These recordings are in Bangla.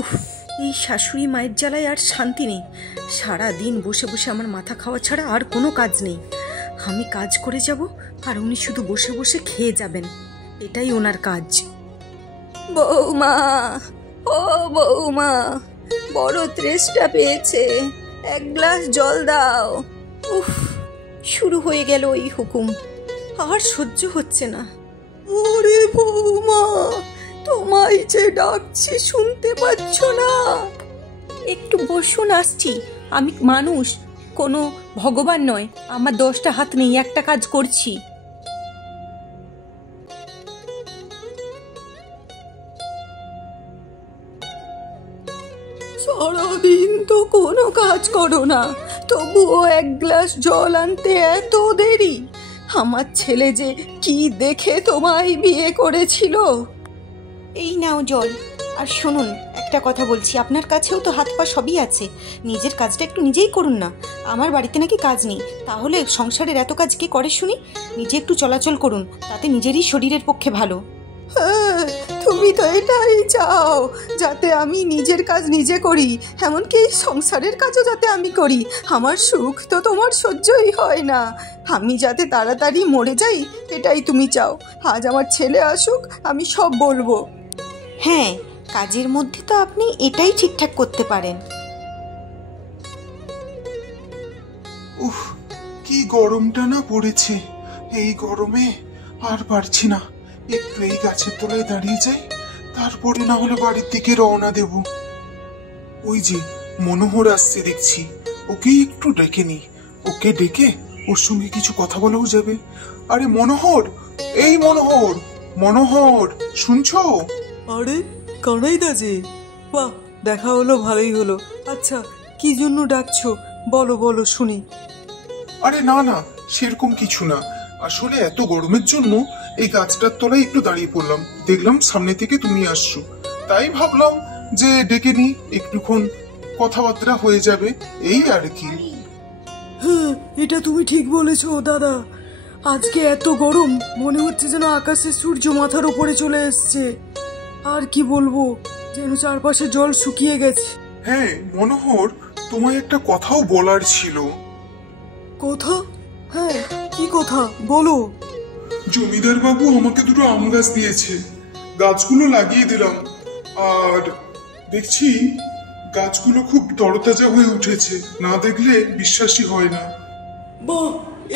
উফ, এই শাশুড়ি মায়ের জ্বালায় আর শান্তি নেই। সারা দিন বসে বসে আমার মাথা খাওয়া ছাড়া আর কোনো কাজ নেই। আমি কাজ করে যাব আর উনি শুধু বসে বসে খেয়ে যাবেন, এটাই ওনার কাজ। বৌমা, ও বৌমা, বড় তৃষ্ণা পেয়েছে, এক গ্লাস জল দাও। উফ, শুরু হয়ে গেল ওই হুকুম, আর সহ্য হচ্ছে না। ওরে বৌমা, তোমায় যে ডাকছি শুনতে পাচ্ছ না? একটু বসুন, আসছি। আমি মানুষ, কোনো ভগবান নয়। আমার 10টা হাত নেই, একটা কাজ করছি। সারাদিন তো কোনো কাজ করো না, তবুও এক গ্লাস জল আনতে এত দেরি? আমার ছেলে যে কি দেখে তোমায় বিয়ে করেছিল। এই নাও জল। আর শুনুন, একটা কথা বলছি, আপনার কাছেও তো হাত পা সবই আছে, নিজের কাজটা একটু নিজেই করুন না। আমার বাড়িতে নাকি কাজ নেই, তাহলে সংসারের এত কাজ কে করে শুনি? নিজে একটু চলাচল করুন, তাতে নিজেরই শরীরের পক্ষে ভালো। হ্যাঁ, তুমি তো এটাই চাও, যাতে আমি নিজের কাজ নিজে করি, এমনকি সংসারের কাজও যাতে আমি করি। আমার সুখ তো তোমার সহ্যই হয় না। আমি যাতে তাড়াতাড়ি মরে যাই, এটাই তুমি চাও। আজ আমার ছেলে আসুক, আমি সব বলবো। হ্যাঁ, কাজের মধ্যে তো আপনি এটাই ঠিকঠাক করতে পারেন। উফ, কি গরমটা না পড়েছে। এই গরমে আর পারছি না। একটু এই গাছের তলায় দাঁড়িয়ে যাই, তারপরে না হলে বাড়ির দিকে রওনা দেব। ওই যে মনোহর আসছে দেখছি, ওকে একটু ডেকে নি। ওকে ডেকে ওর সঙ্গে কিছু কথা বলাও যাবে। আরে মনোহর, এই মনোহর, মনোহর, শুনছো? আরে কানাইদা যে, বাহ, দেখা হলো, ভালোই হলো। আচ্ছা, কি জন্য ডাকছো? বলো বলো শুনি। আরে না না, সেরকম কিছু না। আসলে এত গরমের জন্য এই গাছটার তলায় একটু দাঁড়িয়ে পড়লাম, দেখলাম সামনে থেকে তুমি আসছো, তাই ভাবলাম যে ডেকে নি, একটুক্ষণ কথাবার্তা হয়ে যাবে, এই আর কি। হ্যাঁ, এটা তুমি ঠিক বলেছো দাদা। আজকে এত গরম, মনে হচ্ছে যেন আকাশে সূর্য মাথার উপরে চলে এসছে। আর কি বলবো, যেন চারপাশে জল শুকিয়ে গেছে। হ্যাঁ মনোহর, তোমায় একটা কথাও বলার ছিল। কথা? হ্যাঁ, কি কথা বলো। জমিদার বাবু আমাকে দুটো আম গাছ দিয়েছে, গাছগুলো লাগিয়ে দিলাম, আর দেখছি গাছগুলো খুব তরতাজা হয়ে উঠেছে, না দেখলে বিশ্বাসই হয় না। বাহ,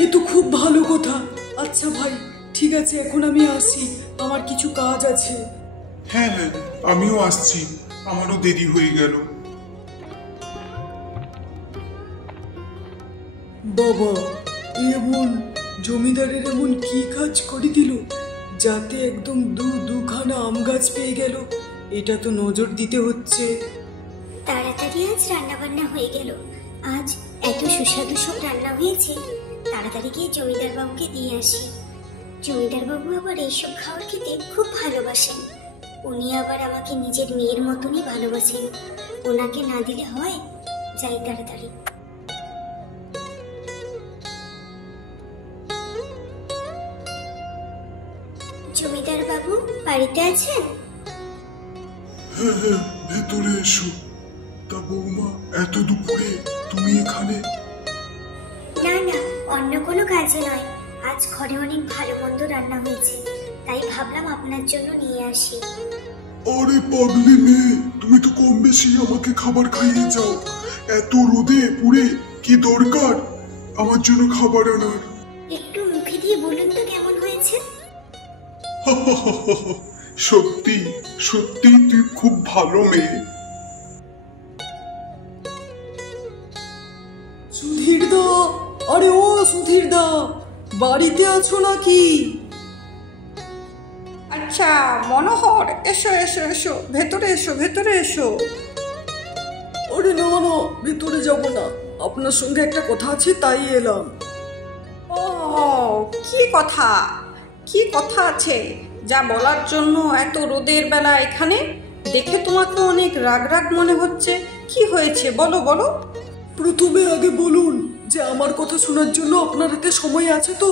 এ তো খুব ভালো কথা। আচ্ছা ভাই, ঠিক আছে, এখন আমি আসি, আমার কিছু কাজ আছে। হ্যাঁ হ্যাঁ, আমিও আসছি, আমারও দেরি হয়ে গেল। বাবা, এমন জমিদারের এমন কি কাজ করে দিল যাতে একদম দুখানা আম গাছ পেয়ে গেল? এটা তো নজর দিতে হচ্ছে। তাড়াতাড়ি আজ রান্না বান্না হয়ে গেল। আজ এত সুস্বাদু সব রান্না হয়েছে, তাড়াতাড়ি গিয়ে জমিদার বাবুকে দিয়ে আসি। জমিদার বাবু আবার এইসব খাবার খেতে খুব ভালোবাসেন। উনি আবার আমাকে নিজের মেয়ের মতনই ভালোবাসেন। ওনাকে না দিলে হয়? যাই তাড়াতাড়ি। জমিদার বাবু বাড়িতে আছেন? হ্যাঁ হ্যাঁ, ভেতরে এসো। তা বৌমা, এত দুপুরে তুমি এখানে? না না, অন্য কোনো কাজে নয়। আজ ঘরে অনেক ভালো মন্দ রান্না হয়েছে, তাই ভাবলাম আপনার জন্য নিয়ে আসি। আরে পাগলি মেয়ে, তুমি তো কম বেশি আমাকে খাবার খাইয়ে যাও। এত রোদে পুড়ে কি দরকার আমার জন্য খাবার আনার? একটু মুখে দিয়ে বলুন তো কেমন হয়েছে। সত্যি সত্যি তুই খুব ভালো মেয়ে। সুধীর দা, আরে ও সুধীর দা, বাড়িতে আছো নাকি? আচ্ছা মনোহর, এসো এসো এসো, ভেতরে এসো, ভেতরে এসো। আরে না না, ভেতরে যাব না, আপনার সঙ্গে একটা কথা আছে তাই এলাম। ও, কি কথা? কি কথা আছে যা বলার জন্য এত রোদের বেলা এখানে? দেখে তোমাকে অনেক রাগ রাগ মনে হচ্ছে, কি হয়েছে বলো বলো। প্রথমে আগে বলুন যে আমার কথা শোনার জন্য আপনার হাতে সময় আছে তো?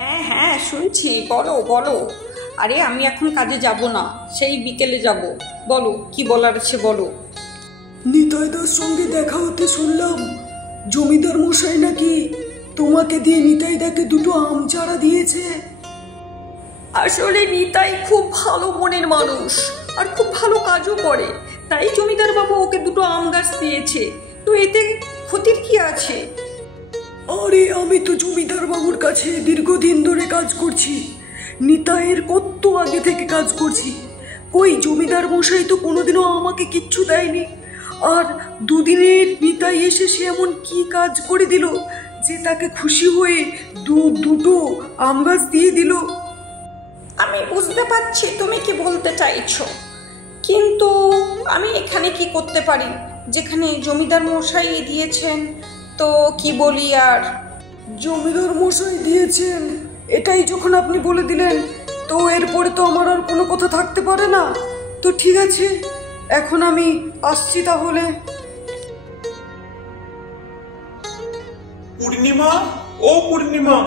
হ্যাঁ হ্যাঁ শুনছি, বলো বলো। আরে আমি এখন কাজে যাব না, সেই বিকেলে যাব। বলো কি বলার আছে বলো। নিতাইদার সঙ্গে দেখা হতে শুনলাম জমিদার মশাই নাকি তোমাকে দিয়ে নিতাইদাকে দুটো আম চারা দিয়েছে। আসলে নিতাই খুব ভালো মনের মানুষ আর খুব ভালো কাজও করে, তাই জমিদার বাবু ওকে দুটো আম গাছ দিয়েছে। তো এতে ক্ষতির কি আছে? আরে আমি তো জমিদার বাবুর কাছে দীর্ঘদিন ধরে কাজ করছি, নিতাইয়ের কত আগে থেকে কাজ করছি। কই জমিদার মশাই তো কোনোদিনও আমাকে কিচ্ছু দেয়নি। আর দুদিনের নিতাই এসে সে এমন কি কাজ করে দিল যে তাকে খুশি হয়ে দুটো আম গাছ দিয়ে দিল। আমি বুঝতে পারছি তুমি কি বলতে চাইছো, কিন্তু আমি এখানে কি করতে পারি যেখানে জমিদার মশাই দিয়েছেন? তো কি বলি আর। জমিদার মশাই দিয়েছেন এটাই যখন আপনি বলে দিলেন, তো এরপরে তো আমার আর কোনো কথা থাকতে পারে না। তো ঠিক আছে, এখন আমি আসছি তাহলে। পূর্ণিমা, ও পূর্ণিমা,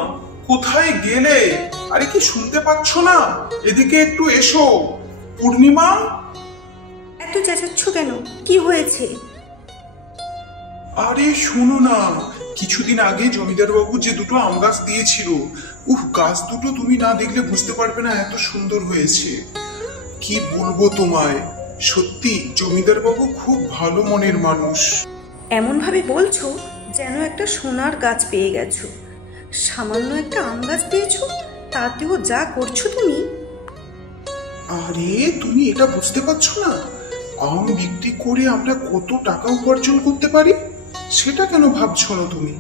কোথায় গেলে? আরে কি শুনতে পাচ্ছ না? এদিকে একটু এসো। পূর্ণিমা, এত চেঁচাচ্ছ কেন? কি হয়েছে? আরে শোনো না, কিছুদিন আগে জমিদার বাবু যে দুটো আম গাছ দিয়েছিল, গাছ দুটো তুমি না দেখলে বুঝতে পারবে না এত সুন্দর হয়েছে। কি বলবো তোমায়, সত্যি জমিদার বাবু খুব ভালো মনের মানুষ। এমন ভাবে বলছো যেন একটা সোনার গাছ পেয়ে গেছো। সামান্য একটা আম গাছ পেয়েছো, তাতেও যা করছো তুমি। আরে তুমি এটা বুঝতে পারছো না, আম বিক্রি করে আমরা কত টাকা উপার্জন করতে পারি, সেটা কেন ভাবছো না তুমি?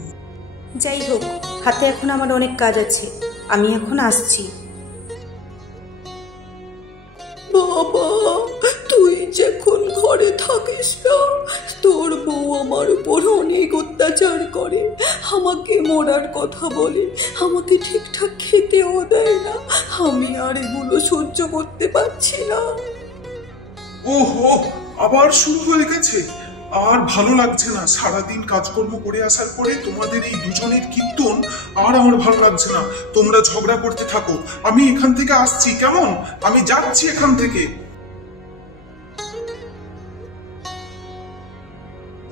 যাই হোক, হাতে এখন আমার অনেক কাজ আছে, আমি এখন আসছি। বাবা, তুই যখন ঘরে থাকিস না, তোর বউ আমার উপর অনেক অত্যাচার করে, আমাকে মরার কথা বলে, আমাকে ঠিকঠাক খেতেও দেয় না। আমি আর এগুলো সহ্য করতে পারছি না। ওহো, আবার শুরু হয়ে গেছে। আর ভালো লাগছে না, সারাদিন কাজকর্ম করে আসার পরে তোমাদের এই দুজনের কীর্তন আর আমার ভালো লাগছে না। তোমরা ঝগড়া করতে থাকো, আমি এখান থেকে আসছি, কেমন? আমি যাচ্ছি এখান থেকে।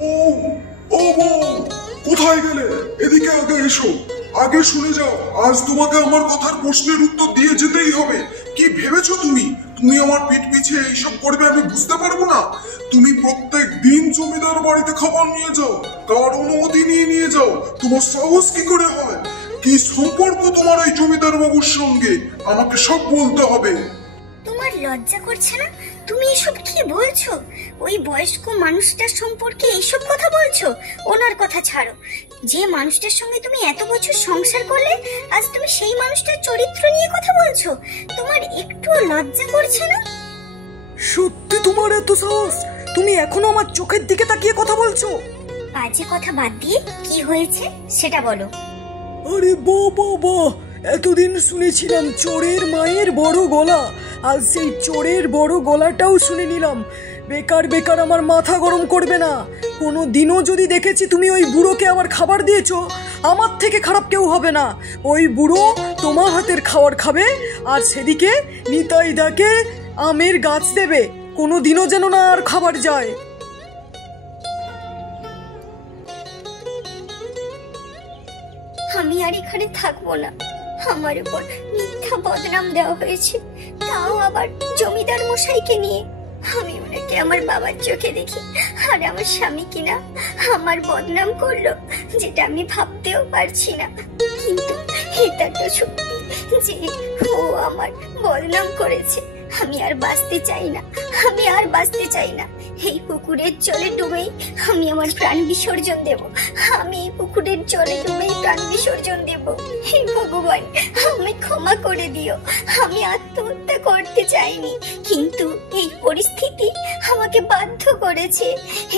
ও ও বউ, কোথায় গেলে? এদিকে আগে এসো, আগে শুনে যাও। আজ তোমাকে আমার কথার প্রশ্নের উত্তর দিয়ে যেতেই হবে। কি ভেবেছো তুমি? তুমি আমার পিঠ পিছিয়ে এইসব করবে আমি বুঝতে পারবো না? তুমি প্রত্যেক দিন জমিদার বাড়িতে খাবার নিয়ে যাও, তার অনুমতি নিয়ে যাও। তোমার সাহস কি করে হয়? কি সম্পর্ক তোমার ওই জমিদার বাবুর সঙ্গে? আমাকে সব বলতে হবে। তোমার লজ্জা করছে না? তুমি এসব কি বলছো? ওই বয়স্ক মানুষটার সম্পর্কে এইসব কথা বলছো? ওনার কথা ছাড়ো, যে মানুষটার সঙ্গে তুমি এত বছর সংসার করলে, আজ তুমি সেই মানুষটার চরিত্র নিয়ে কথা বলছো। তোমার একটু লজ্জা করছে না? সত্যি তোমার এত সাহস? তুমি এখনো আমার চোখের দিকে তাকিয়ে কথা বলছো? বাজে কথা বাদ দিয়ে কি হয়েছে সেটা বলো। আরে বাবা, এতদিন শুনেছিলাম চোরের মায়ের বড় গলা, আজ সেই চোরের বড় গলাটাও শুনে নিলাম। বেকার বেকার আমার মাথা গরম করবে না। কোনো দিনও যদি দেখেছি তুমি ওই বুড়োকে আবার খাবার দিয়েছো, আমার থেকে খারাপ কেউ হবে না। ওই বুড়ো তোমার হাতের খাবার খাবে, আর সেদিকে নিতাইদাকে আমের গাছ দেবে। কোনো দিনও যেন না আর খাবার যায়। আমি আর এখানে থাকবো না। আমার উপর মিথ্যা বদনাম দেওয়া হয়েছে, তাও আবার জমিদার মশাইকে নিয়ে। আমি ওনাকে আমার বাবার চোখে দেখি, আর আমার স্বামী কিনা আমার বদনাম করলো, যেটা আমি ভাবতেও পারছি না। কিন্তু এটা তো সত্যি যে ও আমার বদনাম করেছে। আমি আর বাঁচতে চাই না, আমি আর বাঁচতে চাই না। এই পুকুরের জলে ডুবেই আমি আমার প্রাণ বিসর্জন দেব। আমি এই পুকুরের জলে ডুবেই প্রাণ বিসর্জন দেব। হে ভগবান, আমি ক্ষমা করে দিও। আমি আত্মহত্যা করতে চাইনি, কিন্তু এই পরিস্থিতি আমাকে বাধ্য করেছে।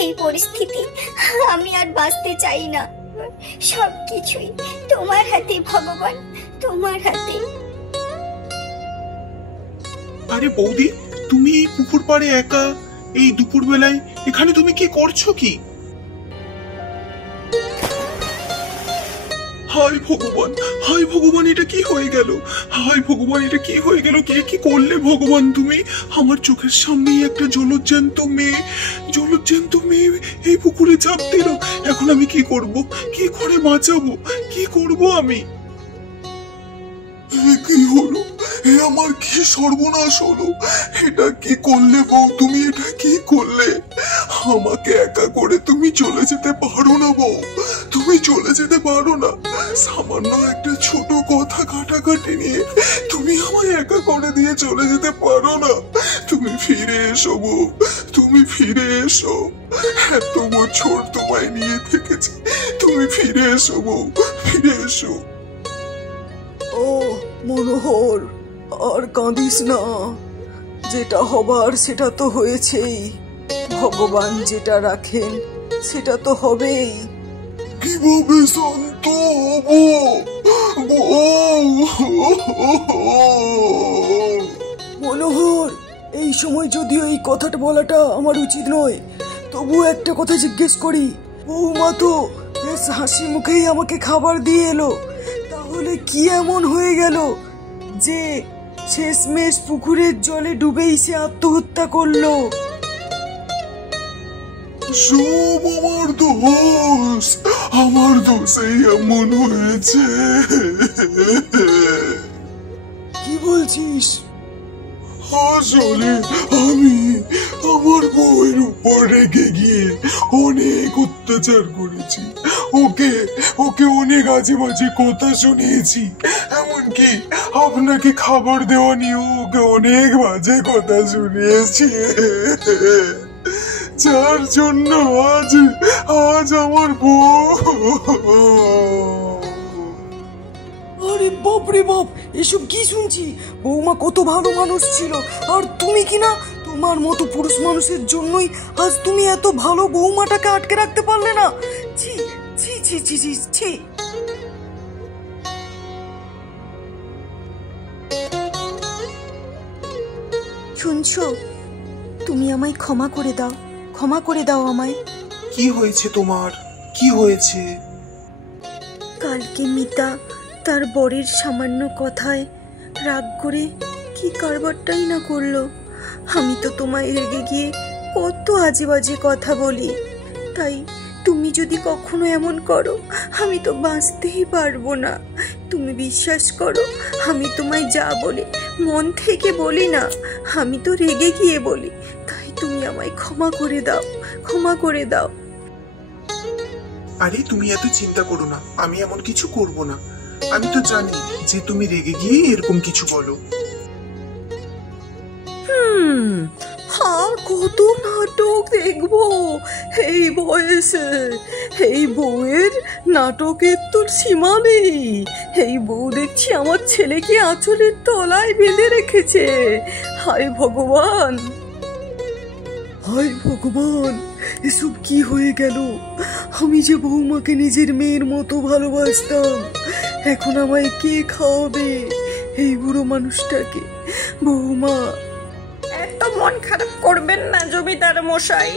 এই পরিস্থিতি, আমি আর বাঁচতে চাই না। সবকিছুই তোমার হাতে ভগবান, তোমার হাতে। আরে বৌদি, তুমি এই পুকুর পাড়ে একা এই দুপুর বেলায় এখানে তুমি কি করছো? কি হায় ভগবান, হায় ভগবান, এটা কি হয়ে গেল? হায় ভগবান, এটা কি হয়ে গেল? কে কি করলে ভগবান তুমি? আমার চোখের সামনেই একটা জলজ্যান্ত মেয়ে এই পুকুরে ঝাঁপ দিল। এখন আমি কি করব? কি করে বাঁচাবো? কি করব আমি? কি হলো? আমার কি সর্বনাশ হলো? এটা কি করলে বউ তুমি? এটা কি করলে? আমাকে একা করে তুমি চলে যেতে পারো না বউ, তুমি চলে যেতে পারো না। সামান্য একটা ছোট কথা কাটাকাটি নিয়ে তুমি আমায় একা করে দিয়ে চলে যেতে পারো না। তুমি ফিরে এসো বউ, তুমি ফিরে এসো। এত বছর তোমায় নিয়ে থেকেছি, তুমি ফিরে এসো বউ, ফিরে এসো। ও মনোহর, আর কাঁদিস না। যেটা হবার সেটা তো হয়েছেই। ভগবান যেটা রাখেন সেটা তো হবেই। কিভাবে শান্ত হব? মনোহর, এই সময় যদিও এই কথাটা বলাটা আমার উচিত নয়, তবুও একটা কথা জিজ্ঞেস করি। বৌমা তো বেশ হাসি মুখেই আমাকে খাবার দিয়ে এলো, তাহলে কি এমন হয়ে গেল যে শেষমেশ পুকুরের জলে ডুবেই সে আত্মহত্যা করলো? সব আমার দোষেই এমন হয়েছে। কি বলছিস? আসলে আমি আমার বউয়ের উপর রেগে গিয়ে অনেক অত্যাচার করেছি। ওকে অনেক আজে বাজে কথা শুনিয়েছি। এমনকি আপনাকে খাবার দেওয়া নিয়েও ওকে অনেক বাজে কথা শুনিয়েছি, যার জন্য আজ আমার বউ। আরে বাপ রে বাপ, এসব কি শুনছি? বৌমা কত ভালো মানুষ ছিল, আর তুমি কি না তোমার মতো পুরুষ মানুষের জন্যই আজ তুমি এত ভালো বৌমাটাকে আটকে রাখতে পারলে না? ছি ছি ছি ছি ছি ছি। শুনছো? তুমি আমায় ক্ষমা করে দাও, ক্ষমা করে দাও আমায়। কি হয়েছে তোমার? কি হয়েছে? কালকে মিতা তার বরের সামান্য কথায় রাগ করে কি কারবারটাই না করলো। আমি তো তোমায় রেগে গিয়ে কত আজে বাজে কথা বলি, তাই তুমি যদি কখনো এমন করো আমি তো বাঁচতেই পারবো না। তুমি বিশ্বাস করো, আমি তোমায় যা বলি মন থেকে বলি না, আমি তো রেগে গিয়ে বলি। তাই তুমি আমায় ক্ষমা করে দাও, ক্ষমা করে দাও। আরে তুমি এত চিন্তা করো না, আমি এমন কিছু করব না। আমি তো জানি যে তুমি রেগে গিয়ে এরকম কিছু বলো। আর কত নাটক দেখবো এই বয়সে? এই বউয়ের নাটকের তোর সীমা নেই। এই বউ দেখছি আমার ছেলেকে আঁচলের তলায় বেঁধে রেখেছে। হায় ভগবান, হায় ভগবান, এসব কি হয়ে গেল? আমি যে বৌমাকে নিজের মেয়ের মতো ভালোবাসতাম, এখন আমায় কে খাওয়াবে এই বুড়ো মানুষটাকে? বৌমা, এত মন খারাপ করবেন না জমিদার মশাই,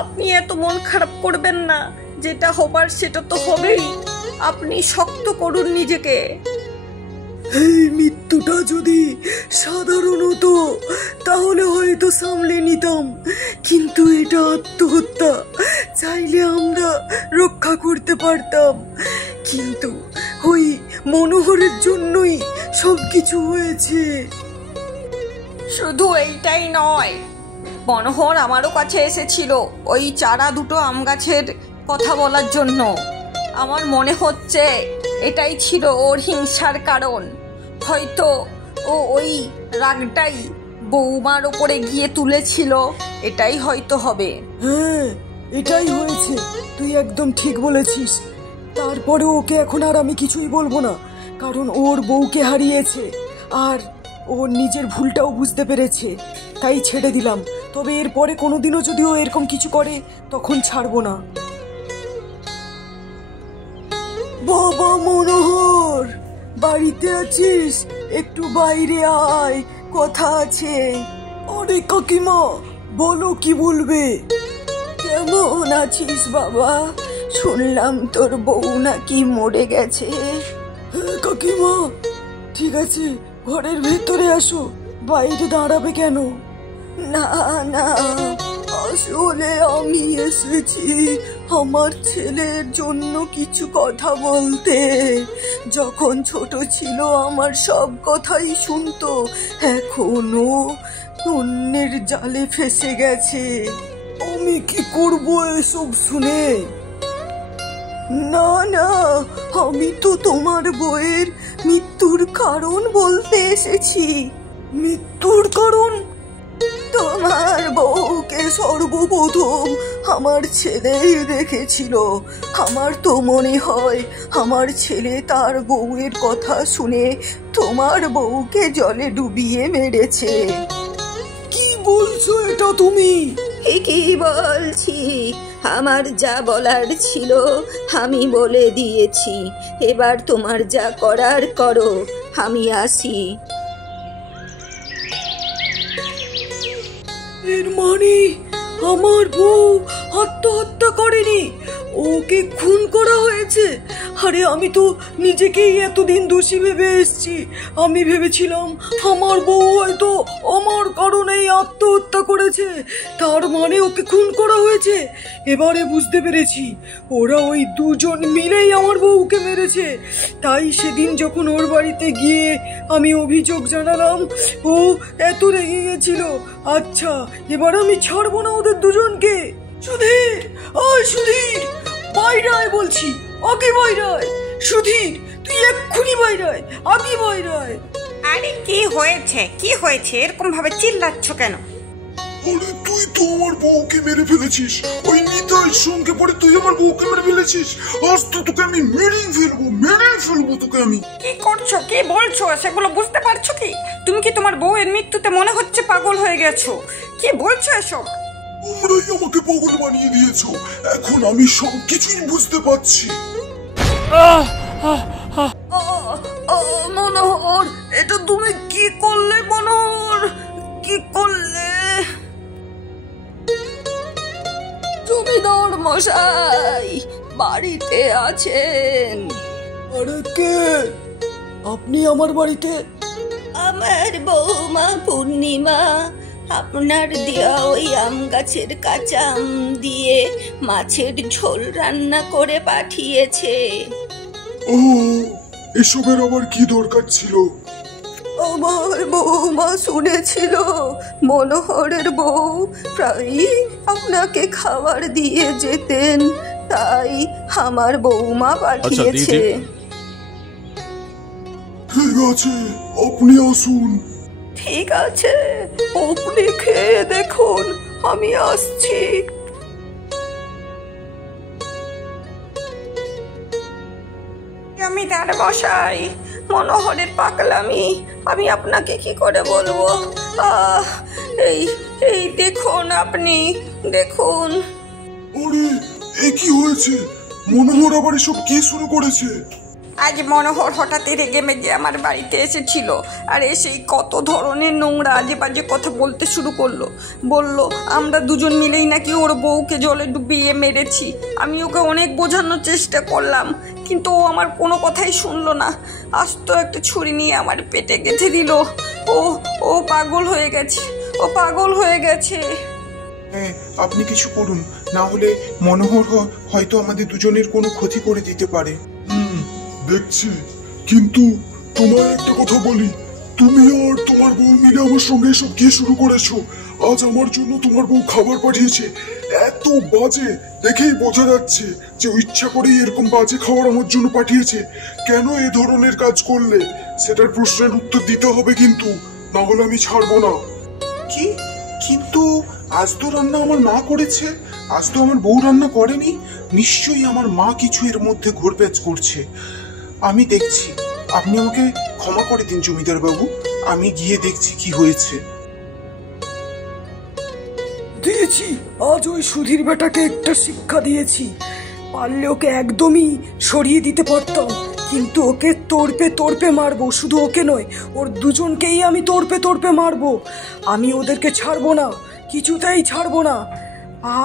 আপনি এত মন খারাপ করবেন না। যেটা হবার সেটা তো হবেই, আপনি শক্ত করুন নিজেকে। এই মৃত্যুটা যদি সাধারণ হতো তাহলে হয়তো সামলে নিতাম, কিন্তু এটা আত্মহত্যা। চাইলে আমরা রক্ষা করতে পারতাম, কিন্তু ওই মনোহরের জন্যই সবকিছু হয়েছে। শুধু এইটাই নয়, মনোহর আমারও কাছে এসেছিল ওই চারা দুটো আম গাছের কথা বলার জন্য। আমার মনে হচ্ছে এটাই ছিল ওর হিংসার কারণ। হয়তো ও ওই রাগটাই বৌমার ওপরে গিয়ে তুলেছিল, এটাই হয়তো হবে। হ্যাঁ, এটাই হয়েছে, তুই একদম ঠিক বলেছিস। তারপরে ওকে এখন আর আমি কিছুই বলবো না, কারণ ওর বউকে হারিয়েছে আর ওর নিজের ভুলটাও বুঝতে পেরেছে, তাই ছেড়ে দিলাম। তবে এরপরে কোনোদিনও যদি ও এরকম কিছু করে তখন ছাড়বো না। বাবা মনোহর, বাড়িতে আছিস? একটু বাইরে আয়, কথা আছে। আরে কাকিমা, বলো কি বলবে? কেমন আছিস বাবা? শুনলাম তোর বউ নাকি মরে গেছে। হ্যাঁ কাকিমা, ঠিক আছে ঘরের ভেতরে আসো, বাইরে দাঁড়াবে কেন? না না, আসলে আমি এসেছি আমার ছেলের জন্য কিছু কথা বলতে। যখন ছোট ছিল আমার সব কথাই শুনতো, এখনো অন্যের জালে ফেসে গেছে। আমি কি করব এসব শুনে? না না, আমি তো তোমার বউয়ের মৃত্যুর কারণ বলতে এসেছি। মৃত্যুর কারণ? তোমার বউকে সর্বপ্রথম আমার ছেলেই দেখেছিল। আমার তো মনে হয় আমার ছেলে তার বউয়ের কথা শুনে তোমার বউকে জলে ডুবিয়ে মেরেছে। কি বলছো এটা তুমি? কি বলছি, আমার যা বলার ছিল আমি বলে দিয়েছি। এবার তোমার যা করার করো, আমি আসি। এর মানে আমার বউ আত্মহত্যা করেনি, ওকে খুন করা হয়েছে। আরে আমি তো নিজেকেই এতদিন দোষী ভেবে এসেছি। আমি ভেবেছিলাম আমার বউ হয়তো আমার কারণেই আত্মহত্যা করেছে, তার মানে ওকে খুন করা হয়েছে। এবারে বুঝতে পেরেছি, ওরা ওই দুজন মিলেই আমার বউকে মেরেছে। তাই সেদিন যখন ওর বাড়িতে গিয়ে আমি অভিযোগ জানালাম, ও এত রেগে গেছিল। আচ্ছা, এবার আমি ছাড়বো না ওদের দুজনকে। সুধীর, ওই সুধীর, বাইরে আয় বলছি, ওকে বাইরে আয়। সুধীর, তুই এক্ষুনি বাইরে আয়, আমি বাইরে আয়। আরে কি হয়েছে, কি হয়েছে, এরকম ভাবে চিল্লাচ্ছ কেন? আরে তুই তো আমার বউকে মেরে ফেলেছিস, ওই নিতাইয়ের সঙ্গে পড়ে তুই আমার বউকে মেরে ফেলেছিস। আজ তো তোকে আমি মেরেই ফেলবো তোকে আমি। কি করছো, কি বলছো, সেগুলো বুঝতে পারছো কি? তুমি কি তোমার বউয়ের মৃত্যুতে মনে হচ্ছে পাগল হয়ে গেছো? কি বলছো এসব? তোমরাই আমাকে পাগল বানিয়ে দিয়েছো, এখন আমি সবকিছুই বুঝতে পারছি। মনোহর, এটা তুমি কি করলে মনোহর, কি করলে? জমিদার মশাই বাড়িতে আছেন? আরে কে আপনি আমার বাড়িতে? আমার বৌমা পূর্ণিমা আপনার দেওয়া ওই আম গাছের কাঁচা আম দিয়ে মাছের ঝোল রান্না করে পাঠিয়েছে। ও, এসবের আবার কি দরকার ছিল? আমার বৌমা শুনেছিল মনোহরের বউ প্রায়ই আপনাকে খাবার দিয়ে যেতেন, তাই আমার বৌমা পাঠিয়েছে। ঠিক আছে, আপনি আসুন। ঠিক আছে, আপনি খেয়ে দেখুন, আমি আসছি। জমিদার মশাই, মনোহরের পাগলামি আমি আপনাকে কি করে বলবো। এই এই দেখুন, আপনি দেখুন। আরে এ কি হয়েছে? মনোহর আবার এসব কি শুরু করেছে? আজ মনোহর হঠাৎই রেগে মেগে আমার বাড়িতে এসেছিল, আর এসেই কত ধরনের নোংরা আজে বাজে কথা বলতে শুরু করলো। বলল আমরা দুজন মিলেই নাকি ওর বউকে জলে ডুবিয়ে মেরেছি। আমি ওকে অনেক বোঝানোর চেষ্টা করলাম, কিন্তু ও আমার কোনো কথাই শুনলো না। আস্ত একটা ছুরি নিয়ে আমার পেটে গেঁথে দিল। ও পাগল হয়ে গেছে, ও পাগল হয়ে গেছে। হ্যাঁ, আপনি কিছু করুন, না হলে মনোহর হয়তো আমাদের দুজনের কোনো ক্ষতি করে দিতে পারে। দেখছি, কিন্তু তোমায় একটা কথা বলি, তুমি আর তোমার বউ মিলে আমার সঙ্গে এসব কি শুরু করেছো? আজ আমার জন্য তোমার বউ খাবার পাঠিয়েছে, এত বাজে, দেখেই বোঝা যাচ্ছে যে ইচ্ছা করেই এরকম বাজে খাবার আমার জন্য পাঠিয়েছে। কেন এ ধরনের কাজ করলে সেটার প্রশ্নের উত্তর দিতে হবে, কিন্তু না হলে আমি ছাড়বো না। কি? কিন্তু আজ তো রান্না আমার মা করেছে, আজ তো আমার বউ রান্না করেনি। নিশ্চয়ই আমার মা কিছু এর মধ্যে ঘোরপ্যাচ করছে। আমি দেখছি, আপনি আমাকে ক্ষমা করে দিন জমিদার বাবু, আমি গিয়ে দেখছি কি হয়েছে। দিয়েছি, আজ ওই সুধীর বেটাকে একটা শিক্ষা দিয়েছি। পারলে ওকে একদমই সরিয়ে দিতে পারতাম, কিন্তু ওকে তোড়পে মারবো। শুধু ওকে নয়, ওর দুজনকেই আমি তোড়পে মারবো। আমি ওদেরকে ছাড়বো না, কিছুতেই ছাড়বো না।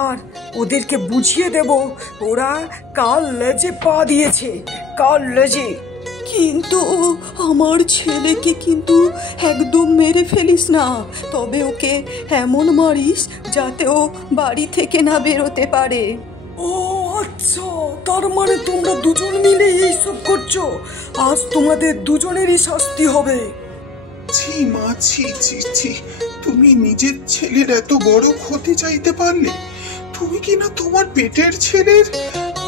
আর ওদেরকে বুঝিয়ে দেব ওরা কাল লেজে পা দিয়েছে, কাল লেজে। কিন্তু আমার ছেলেকে কিন্তু একদম মেরে ফেলিস না, তবে ওকে এমন মারিস যাতে ও বাড়ি থেকে না বেরোতে পারে। ও আচ্ছা, তার মানে তোমরা দুজন মিলে এইসব করছো। আজ তোমাদের দুজনেরই শাস্তি হবে। ছি মা, ছি ছি ছি, তুমি নিজের ছেলের এত বড় ক্ষতি চাইতে পারলে? তুমি কি না তোমার পেটের ছেলের?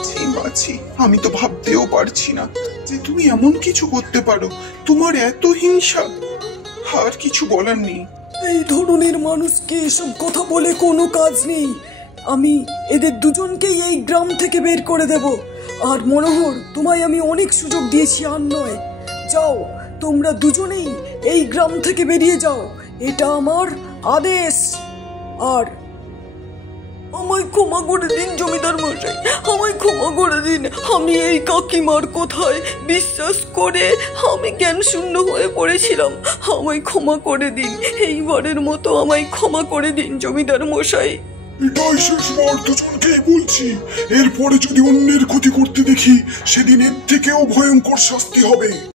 ছি মা ছি, আমি তো ভাবতেও পারছি না যে তুমি এমন কিছু করতে পারো। তোমার এত হিংসা, আর কিছু বলার নেই। এই ধরনের মানুষকে এসব কথা বলে কোনো কাজ নেই। আমি এদের দুজনকেই এই গ্রাম থেকে বের করে দেব। আর মনোহর, তোমায় আমি অনেক সুযোগ দিয়েছি, আর নয়। যাও, তোমরা দুজনেই এই গ্রাম থেকে বেরিয়ে যাও, এটা আমার আদেশ। আর আমায় ক্ষমা করে দিন জমিদার মশাই, আমায় ক্ষমা করে দিন। আমি এই কাকিমার কথায় বিশ্বাস করে আমি জ্ঞান শূন্য হয়ে পড়েছিলাম। আমায় ক্ষমা করে দিন, এইবারের মতো আমায় ক্ষমা করে দিন জমিদার মশাই। এটাই শেষবার দুজনকেই বলছি, এরপরে যদি অন্যের ক্ষতি করতে দেখি সেদিন এর থেকেও ভয়ঙ্কর শাস্তি হবে।